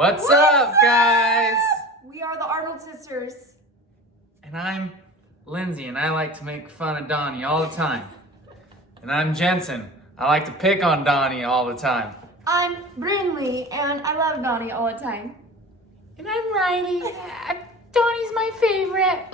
What's up, guys? We are the Arnold sisters. And I'm Lindsay, and I like to make fun of Donny all the time. And I'm Jensen. I like to pick on Donny all the time. I'm Brynley, and I love Donny all the time. And I'm Riley. Donny's my favorite.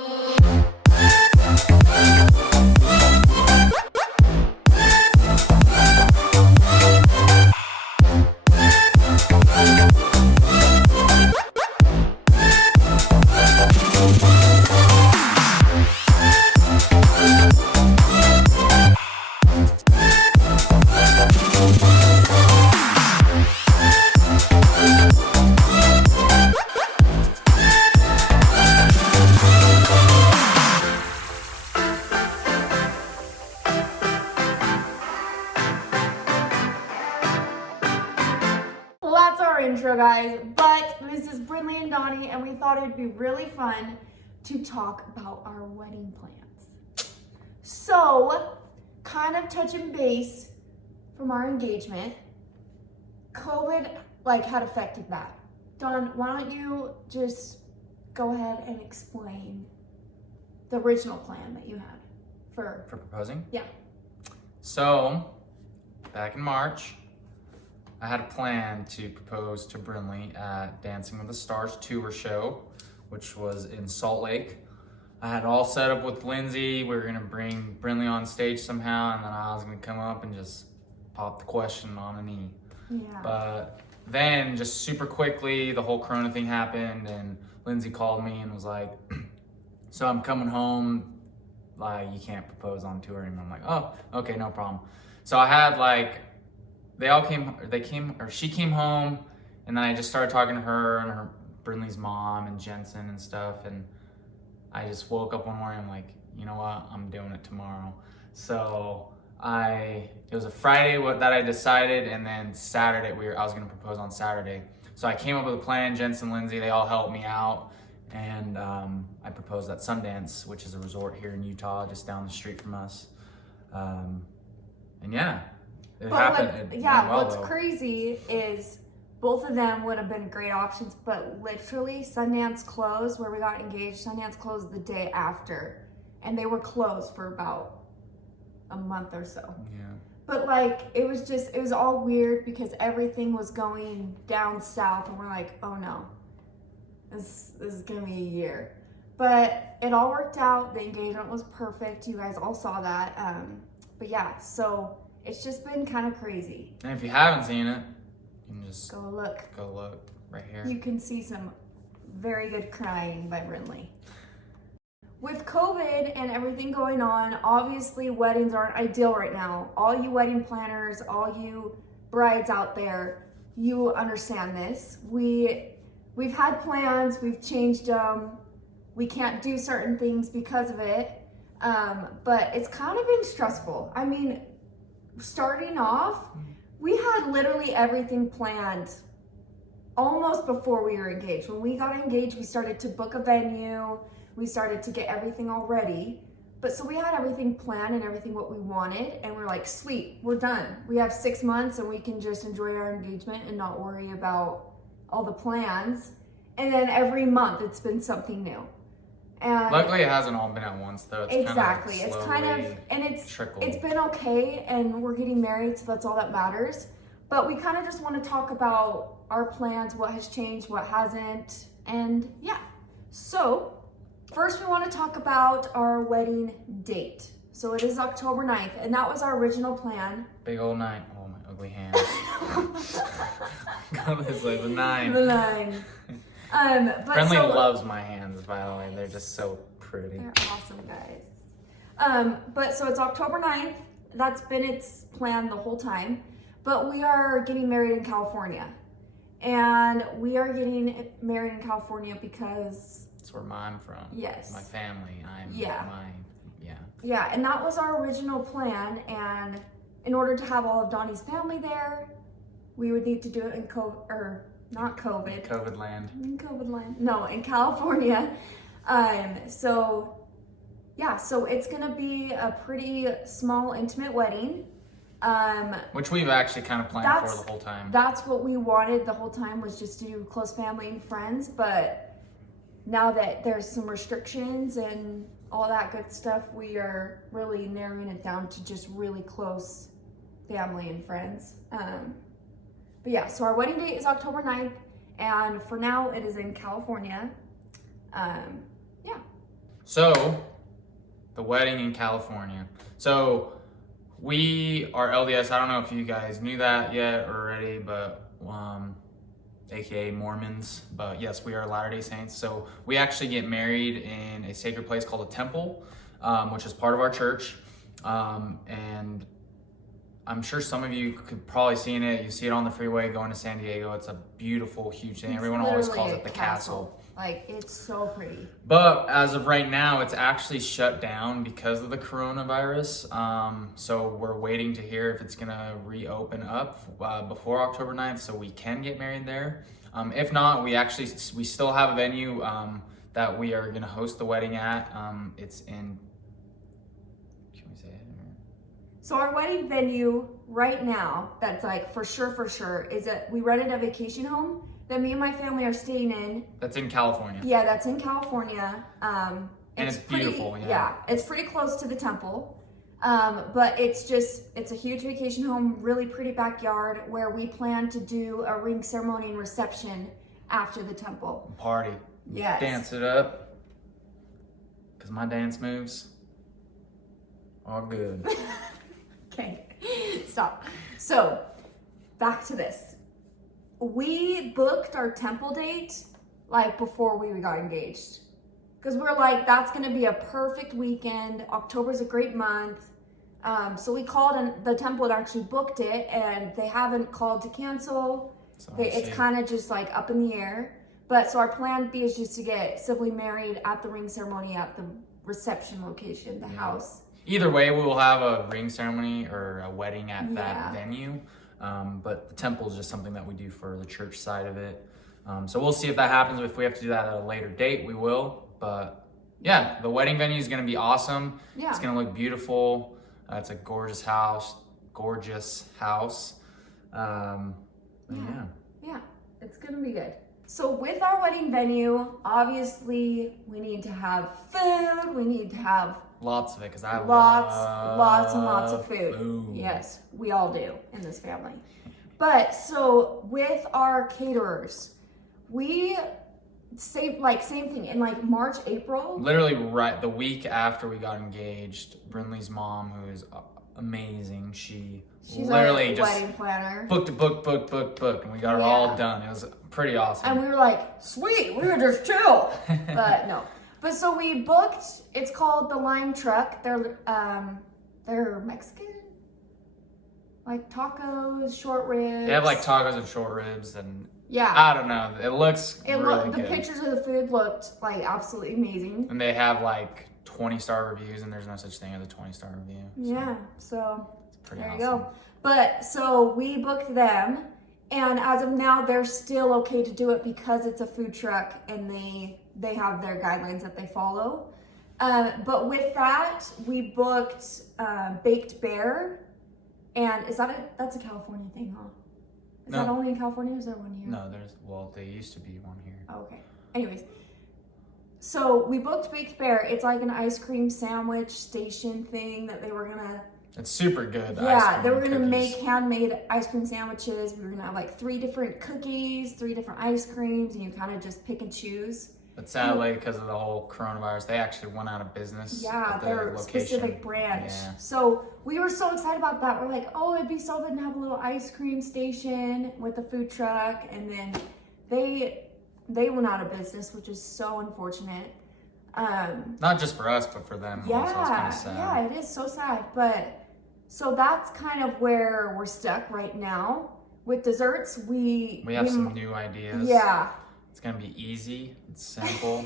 Well, that's our intro, guys. But this is Brynley and Donny, and we thought it'd be really fun to talk about our wedding plans. So, kind of touching base from our engagement, COVID had affected that. Don, why don't you just go ahead and explain the original plan that you had for proposing? Yeah. So, back in March, I had a plan to propose to Brynley at Dancing with the Stars tour show, which was in Salt Lake. I had it all set up with Lindsay. We were gonna bring Brynley on stage somehow, and then I was gonna come up and just pop the question on a knee. Yeah. But then, just super quickly, the whole Corona thing happened, and Lindsay called me and was like, "So I'm coming home. You can't propose on tour anymore." I'm like, "Oh, okay, no problem." So I had she came home, and then I just started talking to her and Brynley's mom and Jensen and stuff, and I just woke up one morning, I'm like, you know what, I'm doing it tomorrow. So it was a Friday that I decided, and then Saturday I was gonna propose on Saturday. So I came up with a plan. Jensen, Lindsay, they all helped me out, and I proposed at Sundance, which is a resort here in Utah, just down the street from us. And yeah. It happened. What's crazy is both of them would have been great options, but literally Sundance closed where we got engaged. Sundance closed the day after, and they were closed for about a month or so. Yeah. But it was all weird because everything was going down south, and we're like, oh no, this is gonna be a year. But it all worked out. The engagement was perfect. You guys all saw that. But yeah, so it's just been kind of crazy. And if you haven't seen it, you can just go look right here. You can see some very good crying by Brynley. With COVID and everything going on, obviously weddings aren't ideal right now. All you wedding planners, all you brides out there, you understand this. We've had plans, we've changed them. We can't do certain things because of it. But it's kind of been stressful. I mean, starting off, we had literally everything planned almost before we were engaged. When we got engaged, we started to book a venue. We started to get everything all ready. But so we had everything planned and everything what we wanted. And we're like, sweet, we're done. We have 6 months and we can just enjoy our engagement and not worry about all the plans. And then every month it's been something new. And luckily, it hasn't all been at once, though. It's it's been okay, and we're getting married, so that's all that matters. But we kind of just want to talk about our plans, what has changed, what hasn't, and yeah. So first, we want to talk about our wedding date. So it is October 9th, and that was our original plan. Big old 9. Oh, my ugly hands. It's like the 9. The 9. Brynley loves my hands, by the way. They're just so pretty. They're awesome, guys. But so it's October 9th. That's been its plan the whole time. But we are getting married in California. And we are getting married in California because that's where I'm from. Yes. My family. Yeah, and that was our original plan. And in order to have all of Donny's family there, we would need to do it in COVID land. In COVID land. No, in California. So it's gonna be a pretty small, intimate wedding. Which we've actually kind of planned for the whole time. That's what we wanted the whole time, was just to do close family and friends. But now that there's some restrictions and all that good stuff, we are really narrowing it down to just really close family and friends. But yeah, so our wedding date is October 9th, and for now it is in California. Yeah. So, the wedding in California. So, we are LDS. I don't know if you guys knew that yet already, but aka Mormons. But yes, we are Latter-day Saints. So, we actually get married in a sacred place called a temple, which is part of our church. And I'm sure some of you could probably seen it. You see it on the freeway going to San Diego. It's a beautiful, huge thing. Everyone always calls it the castle. Like, it's so pretty. But as of right now, it's actually shut down because of the coronavirus. So we're waiting to hear if it's gonna reopen up before October 9th, so we can get married there. If not, we still have a venue that we are gonna host the wedding at. It's in. Can we say it? So our wedding venue right now, that's like for sure, is that we rented a vacation home that me and my family are staying in. That's in California. Yeah, that's in California. And it's beautiful, yeah. Yeah, it's pretty close to the temple. But it's a huge vacation home, really pretty backyard where we plan to do a ring ceremony and reception after the temple. Party. Yes. Dance it up. Because my dance moves are good. Okay, stop. So, back to this. We booked our temple date like before we got engaged. Because we're like, that's gonna be a perfect weekend. October's a great month. So we called and the temple had actually booked it, and they haven't called to cancel. It's kind of just like up in the air. But so our plan B is just to get civilly married at the ring ceremony at the reception location, the house. Either way, we will have a ring ceremony or a wedding at that venue. But the temple is just something that we do for the church side of it. So we'll see if that happens. If we have to do that at a later date, we will. But yeah, the wedding venue is going to be awesome. Yeah. It's going to look beautiful. It's a gorgeous house. Yeah, it's going to be good. So with our wedding venue, obviously we need to have food. We need to have lots of it, because I lots and lots of food. Yes, we all do in this family. But so with our caterers, we same thing in like March, April. Literally right the week after we got engaged, Brynley's mom, who is amazing, she's literally just wedding planner. booked, and we got it all done. It was pretty awesome. And we were like, sweet, we were just chill. But no. But so we booked, it's called the Lime Truck. They're Mexican. Like tacos, short ribs. They have like tacos and short ribs, and yeah, I don't know. It looks really good. The pictures of the food looked like absolutely amazing. And they have like 20-star reviews, and there's no such thing as a 20-star review. Yeah, so pretty there awesome. You go. But so we booked them, and as of now, they're still okay to do it because it's a food truck, and they have their guidelines that they follow. But with that, we booked Baked Bear. And that's a California thing, huh? Is that only in California, or is there one here? No, they used to be one here. Oh, okay. Anyways, so we booked Baked Bear. It's like an ice cream sandwich station thing that they were gonna... It's super good. Yeah, they were gonna make handmade ice cream sandwiches. We were gonna have like 3 different cookies, 3 different ice creams, and you kind of just pick and choose. But sadly, because of the whole coronavirus, they actually went out of business. Yeah, their specific branch. Yeah. So we were so excited about that. We're like, oh, it'd be so good to have a little ice cream station with a food truck. And then they went out of business, which is so unfortunate. Not just for us, but for them. Yeah, also. It's kind of sad. Yeah, it is so sad. But so that's kind of where we're stuck right now. With desserts, we have some new ideas. Yeah. It's gonna be easy, it's simple,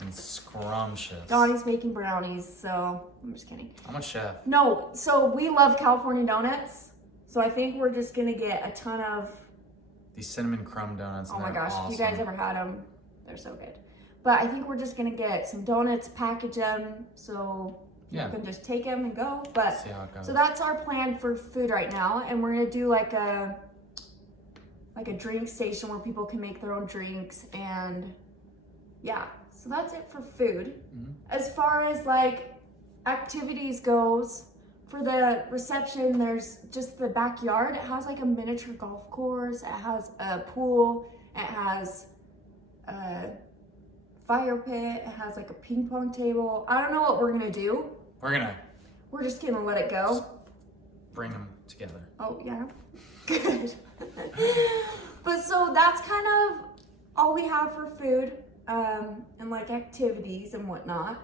and scrumptious. Donny's making brownies, so I'm just kidding. I'm a chef. No, so we love California donuts. So I think we're just gonna get a ton of these cinnamon crumb donuts. Oh my gosh, awesome. If you guys ever had them, they're so good. But I think we're just gonna get some donuts, package them, so Yeah. You can just take them and go. But See how it goes. so that's our plan for food right now, and we're gonna do like a drink station where people can make their own drinks, and yeah. So that's it for food. Mm-hmm. As far as like activities goes, for the reception, there's just the backyard. It has like a miniature golf course. It has a pool. It has a fire pit. It has like a ping pong table. I don't know what we're gonna do. We're just gonna let it go. bring them together. Oh yeah, good. But so that's kind of all we have for food, and like activities and whatnot.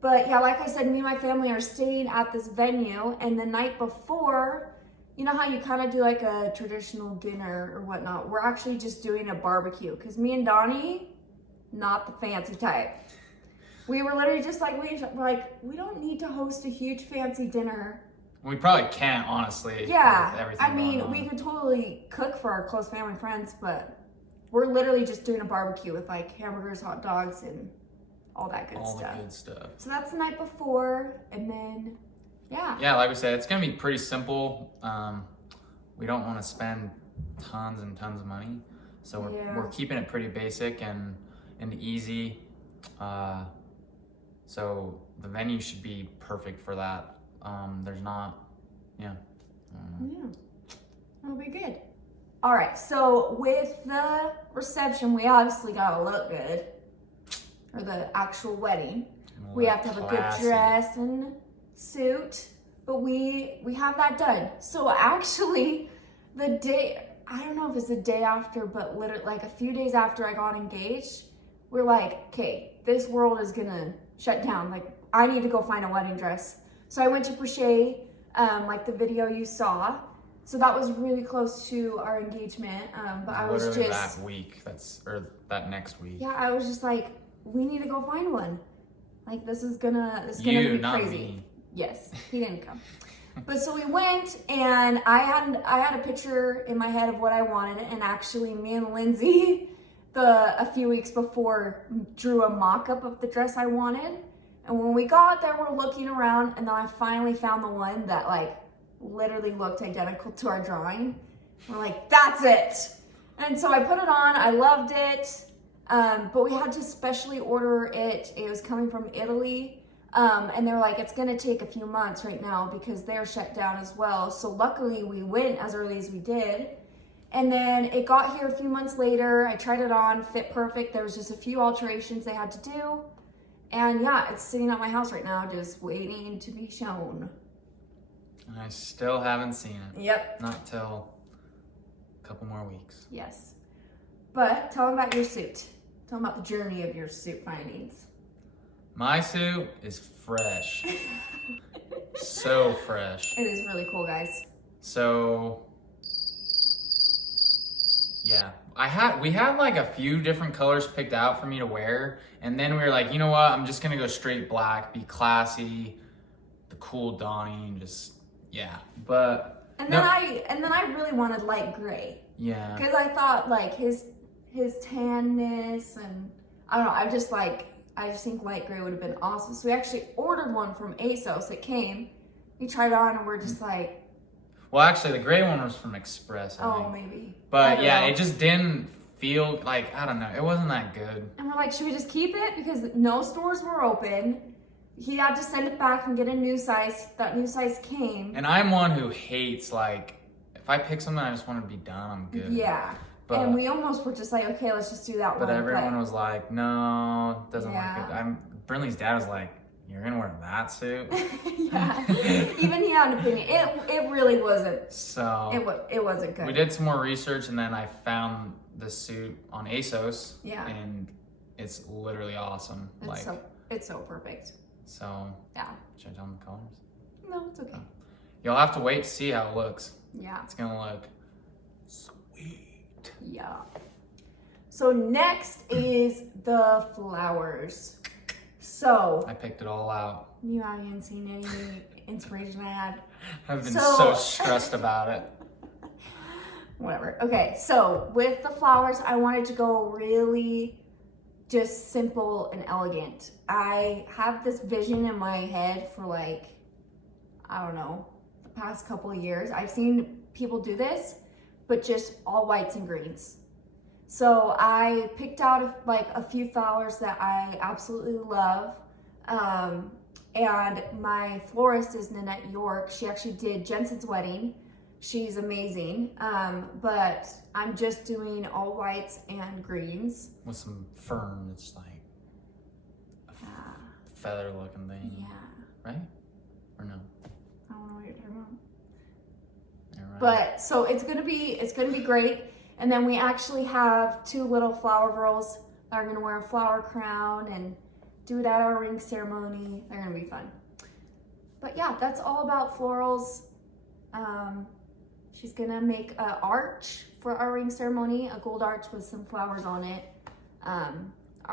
But yeah, like I said, me and my family are staying at this venue, and the night before, you know how you kind of do like a traditional dinner or whatnot? We're actually just doing a barbecue, because me and Donny, not the fancy type. We were literally just like, we don't need to host a huge fancy dinner. We probably can't, honestly. Yeah, with everything I mean, going on. we could totally cook for our close family friends, but we're literally just doing a barbecue with like hamburgers, hot dogs, and all that good all stuff. the good stuff. So that's the night before, and then, yeah. Yeah, like we said, it's gonna be pretty simple. We don't want to spend tons and tons of money, so we're keeping it pretty basic and easy. So the venue should be perfect for that. There's not, yeah. That'll be good. All right, so with the reception, we obviously gotta look good, or the actual wedding. We have to have a good dress and suit, but we have that done. So actually, the day, I don't know if it's the day after, but literally like a few days after I got engaged, we're like, okay, this world is gonna shut down. Like, I need to go find a wedding dress. So I went to Brochet, like the video you saw. So that was really close to our engagement. But I was Literally just that week. Or that next week. yeah, I was just like, we need to go find one. Like, this is gonna You, be not crazy. me. Yes, he didn't come. But so we went, and I had a picture in my head of what I wanted, and actually me and Lindsay, a few weeks before, drew a mock-up of the dress I wanted. And when we got there, we're looking around, and then I finally found the one that like literally looked identical to our drawing. We're like, that's it. And so I put it on, I loved it. But we had to specially order it. It was coming from Italy. And they were like, it's gonna take a few months right now because they're shut down as well. So luckily we went as early as we did. And then it got here a few months later. I tried it on, fit perfect. There was just a few alterations they had to do. And yeah, it's sitting at my house right now, just waiting to be shown. I still haven't seen it. Yep. Not till a couple more weeks. Yes. But tell them about your suit. Tell them about the journey of your suit findings. My suit is fresh. So fresh. It is really cool, guys. So yeah, we had like a few different colors picked out for me to wear, and then we were like, you know what? I'm just gonna go straight black, be classy, the cool Donny, and just yeah. But and then I really wanted light gray. Yeah. Because I thought like his tanness, and I don't know. I just think light gray would have been awesome. So we actually ordered one from ASOS. It came. We tried it on, and we're just like. Well, actually, the gray one was from Express, I think. Maybe. But yeah, it just didn't feel like, I don't know, it wasn't that good. And we're like, should we just keep it? Because no stores were open. He had to send it back and get a new size. That new size came. And I'm one who hates, like, if I pick something, I just want to be done, I'm good. Yeah. But, and we almost were just like, okay, let's just do that one. But everyone was like, no, doesn't look good. Brynley's dad was like, you're gonna wear that suit? Yeah. Even he had an opinion. It really wasn't. So it wasn't good. We did some more research, and then I found the suit on ASOS. Yeah. And it's literally awesome. It's so perfect. So yeah. Should I tell them the colors? No, it's okay. You'll have to wait to see how it looks. Yeah. It's gonna look sweet. Yeah. So next is the flowers. So I picked it all out. You haven't seen any inspiration I had. I've been so stressed about it. Whatever. Okay, so with the flowers, I wanted to go really just simple and elegant. I have this vision in my head for like, I don't know, the past couple of years. I've seen people do this, but just all whites and greens. So I picked out like a few flowers that I absolutely love. And my florist is Nanette York. She actually did Jensen's wedding. She's amazing. But I'm just doing all whites and greens. With some fern, it's like a feather looking thing. Yeah. Right? Or no? I don't know what you're talking about. You're right. But so it's gonna be great. And then we actually have 2 little flower girls that are gonna wear a flower crown and do it at our ring ceremony. They're gonna be fun. But yeah, that's all about florals. She's gonna make an arch for our ring ceremony, a gold arch with some flowers on it.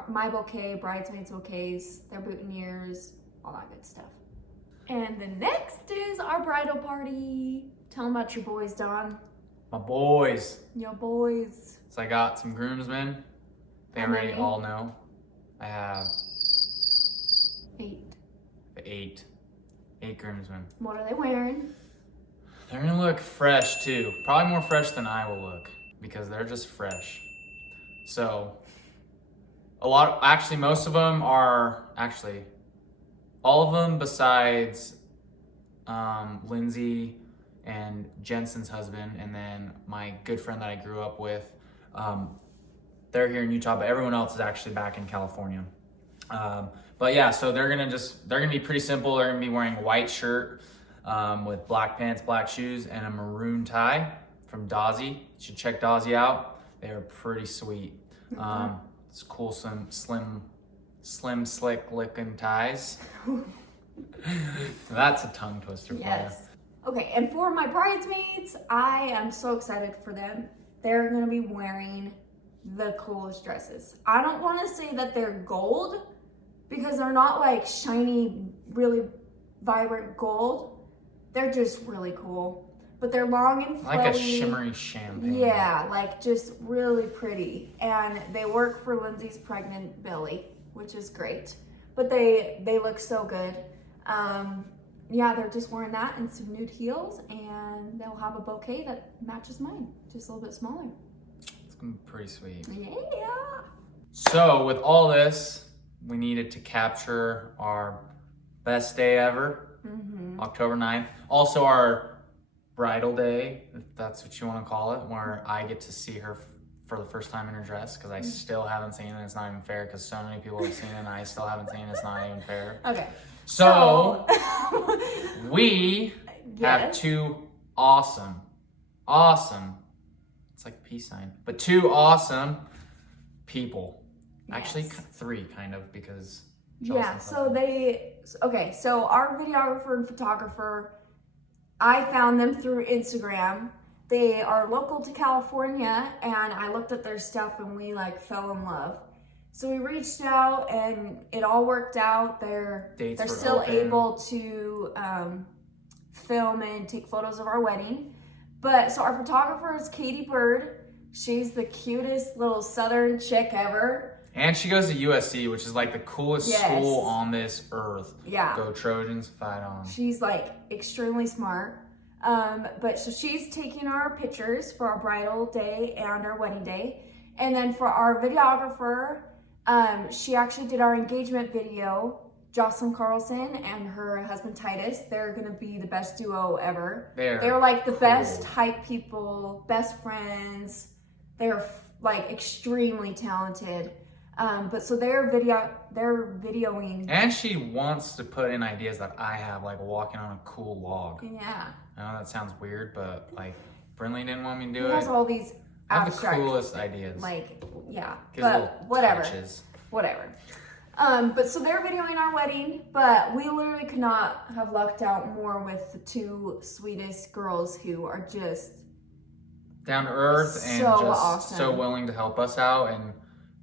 My bouquet, bridesmaids bouquets, their boutonnieres, all that good stuff. And the next is our bridal party. Tell them about your boys, Don. My boys. Your boys. So I got some groomsmen. They How already many? all know. I have 8. 8 groomsmen. What are they wearing? They're gonna look fresh too. Probably more fresh than I will look because they're just fresh. So most of them are all of them besides Lindsay and Jensen's husband, and then my good friend that I grew up with. They're here in Utah, but everyone else is actually back in California. But yeah, so they're gonna be pretty simple. They're gonna be wearing a white shirt with black pants, black shoes, and a maroon tie from Dazzy. You should check Dazzy out. They are pretty sweet. It's cool, some slim, slick looking ties. That's a tongue twister for Yes. Okay, and for my bridesmaids, I am so excited for them. They're gonna be wearing the coolest dresses. I don't wanna say that they're gold because they're not like shiny, really vibrant gold. They're just really cool. But they're long and flowy. Like a shimmery champagne. Yeah, like just really pretty. And they work for Lindsay's pregnant belly, which is great. But they look so good. Yeah, they're just wearing that and some nude heels, and they'll have a bouquet that matches mine, just a little bit smaller. It's gonna be pretty sweet. Yeah. So with all this, we needed to capture our best day ever, October 9th. Also our bridal day, if that's what you want to call it, where I get to see her for the first time in her dress, because I still haven't seen it. It's not even fair because so many people have seen it and I still haven't seen it. It's not even fair. Okay. So we have Yes. 2 awesome, it's like a peace sign, but 2 awesome people. Actually, Yes. 3 kind of, because Yeah, Justin's so so our videographer and photographer, I found them through Instagram. They are local to California, and I looked at their stuff and we like fell in love. So we reached out and it all worked out. They're Dates were still open. able to film and take photos of our wedding. But so our photographer is Katie Bird. She's the cutest little southern chick ever. And she goes to USC, which is like the coolest Yes. school on this earth. Yeah. Go Trojans, fight on. She's like extremely smart. But so she's taking our pictures for our bridal day and our wedding day. And then for our videographer, she actually did our engagement video. Jocelyn Carlson and her husband Titus, they're gonna be the best duo ever. They're like the best hype people, best friends. They're like extremely talented. But so they're videoing. And she wants to put in ideas that I have, like walking on a cool log. Yeah. I know that sounds weird, but like Brynley didn't want me to do He it. has all these I have the abstract, coolest ideas. like, yeah, Gives little but whatever, touches. whatever. But so they're videoing our wedding, but we literally could not have lucked out more with the 2 sweetest girls who are just Down to earth and so just awesome. so willing to help us out. And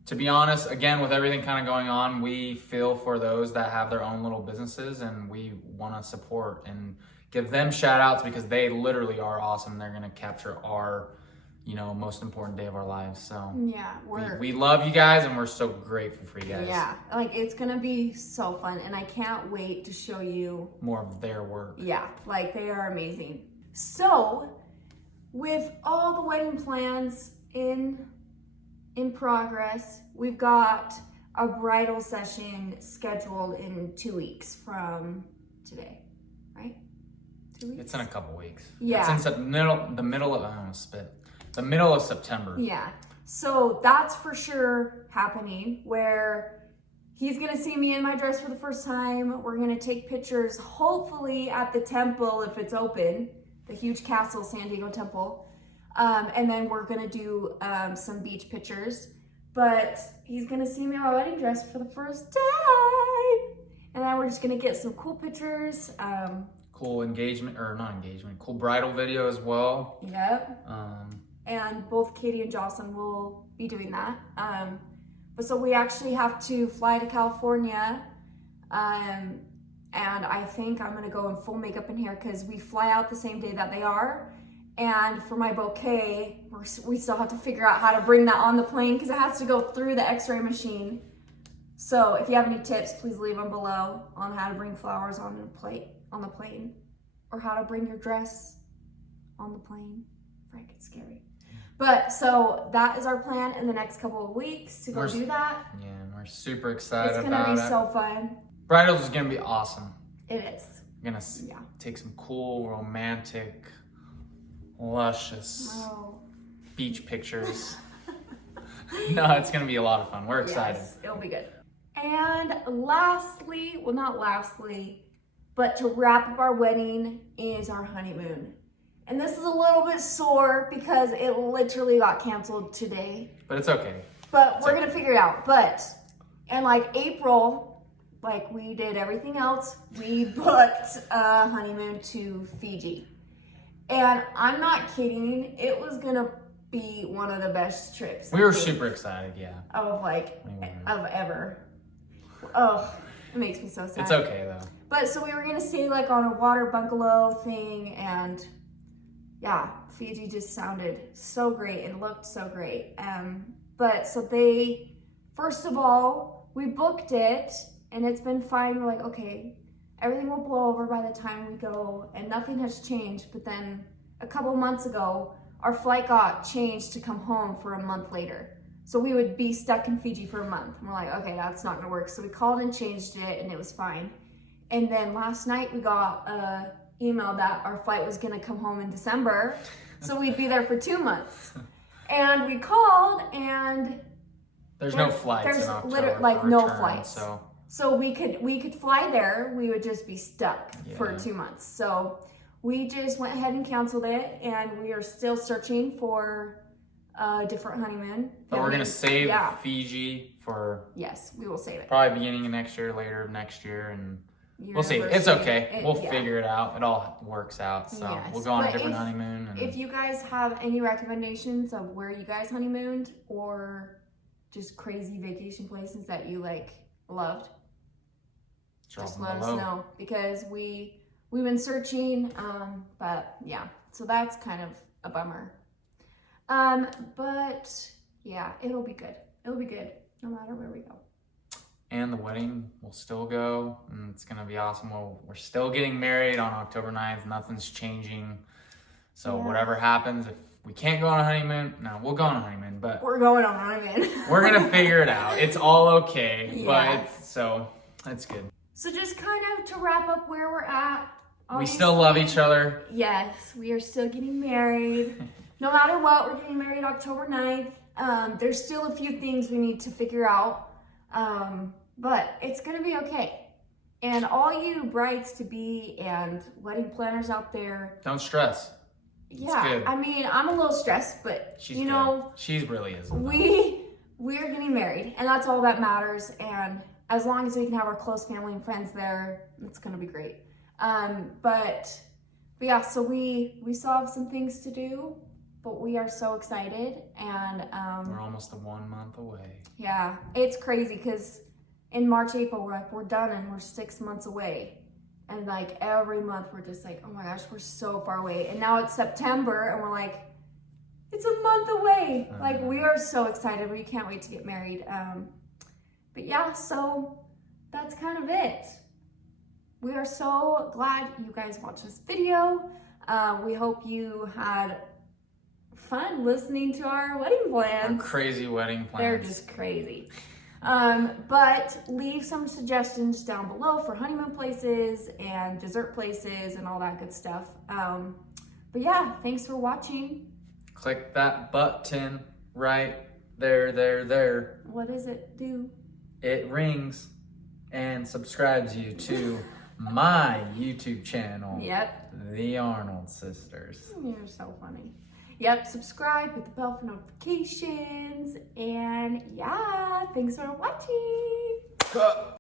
to be honest, again, with everything kind of going on, we feel for those that have their own little businesses, and we want to support and give them shout outs because they literally are awesome. They're going to capture our you know, most important day of our lives. So Yeah, we love you guys, and we're so grateful for you guys. Yeah, like it's gonna be so fun, and I can't wait to show you more of their work. Yeah, like they are amazing. So, with all the wedding plans in progress, we've got a bridal session scheduled in 2 weeks from today, right? 2 weeks? It's in a couple weeks. Yeah. It's in the middle of September. Yeah. So that's for sure happening, where he's gonna see me in my dress for the first time. We're gonna take pictures, hopefully at the temple if it's open, the huge castle, San Diego temple. And then we're gonna do some beach pictures. But he's gonna see me in my wedding dress for the first time. And then we're just gonna get some cool pictures. Cool cool bridal video as well. Yep. And both Katie and Jocelyn will be doing that. But so we actually have to fly to California. And I think I'm gonna go in full makeup and hair because we fly out the same day that they are. And for my bouquet, we still have to figure out how to bring that on the plane because it has to go through the x-ray machine. So if you have any tips, please leave them below on how to bring flowers on the plane, or how to bring your dress on the plane. Frank, it's scary. But so that is our plan in the next couple of weeks to go do that. Yeah, we're super excited about it. It's gonna be so fun. Bridals is gonna be awesome. It is. We're gonna take some cool, romantic, luscious beach pictures. No, it's gonna be a lot of fun. We're excited. Yes, it'll be good. And lastly, well, not lastly, but to wrap up our wedding is our honeymoon. And this is a little bit sore because it literally got canceled today. But it's okay. But we're gonna figure it out. But in like April, like we did everything else, we booked a honeymoon to Fiji. And I'm not kidding, it was gonna be one of the best trips. We were super excited, yeah. Of ever. Oh, it makes me so sad. It's okay though. But so we were gonna stay like on a water bungalow thing, and yeah, Fiji just sounded so great and looked so great. But so first of all, we booked it and it's been fine. We're like, okay, everything will blow over by the time we go, and nothing has changed. But then a couple months ago, our flight got changed to come home for a month later. So we would be stuck in Fiji for a month. And we're like, okay, that's not gonna work. So we called and changed it and it was fine. And then last night we got an email that our flight was gonna come home in December. So we'd be there for 2 months. And we called and there's no flights. There's in October literally like for no return, flights. So we could fly there. We would just be stuck for 2 months. So we just went ahead and canceled it, and we are still searching for a different honeymoon. But we're gonna save Fiji for we will save it. Probably beginning of next year, later of next year, and we'll see. University. It's okay. We'll figure it out. It all works out. So we'll go on a different honeymoon. And if you guys have any recommendations of where you guys honeymooned, or just crazy vacation places that you loved, just let us know, because we've been searching, but yeah, so that's kind of a bummer. But yeah, it'll be good no matter where we go. And the wedding will still go, and it's gonna be awesome. We're still getting married on October 9th. Nothing's changing. So whatever happens, if we can't go on a honeymoon, no, we'll go on a honeymoon, but we're going on a honeymoon. We're gonna figure it out. It's all okay, but so that's good. So just kind of to wrap up where we're at. We still love each other. Yes, we are still getting married. No matter what, we're getting married October 9th. There's still a few things we need to figure out, but it's gonna be okay. And all you brides-to-be and wedding planners out there, don't stress. Yeah, I mean, I'm a little stressed, but she really is. We're getting married, and that's all that matters. And as long as we can have our close family and friends there, it's gonna be great. But yeah, so we still have some things to do, but we are so excited, and we're almost 1 month away. Yeah, it's crazy because in March, April, we're done, and we're 6 months away. And every month we're just like, oh my gosh, we're so far away. And now it's September, and we're like, It's a month away. Like, we are so excited. We can't wait to get married. But yeah, so that's kind of it. We are so glad you guys watched this video. We hope you had fun listening to our wedding plans. Our crazy wedding plans. They're just crazy. But leave some suggestions down below for honeymoon places and dessert places and all that good stuff. But yeah, thanks for watching. Click that button right there. What does it do? It rings and subscribes you to my YouTube channel. Yep. The Arnold Sisters. You're so funny. Yep, subscribe, hit the bell for notifications, and yeah, thanks for watching. Cut.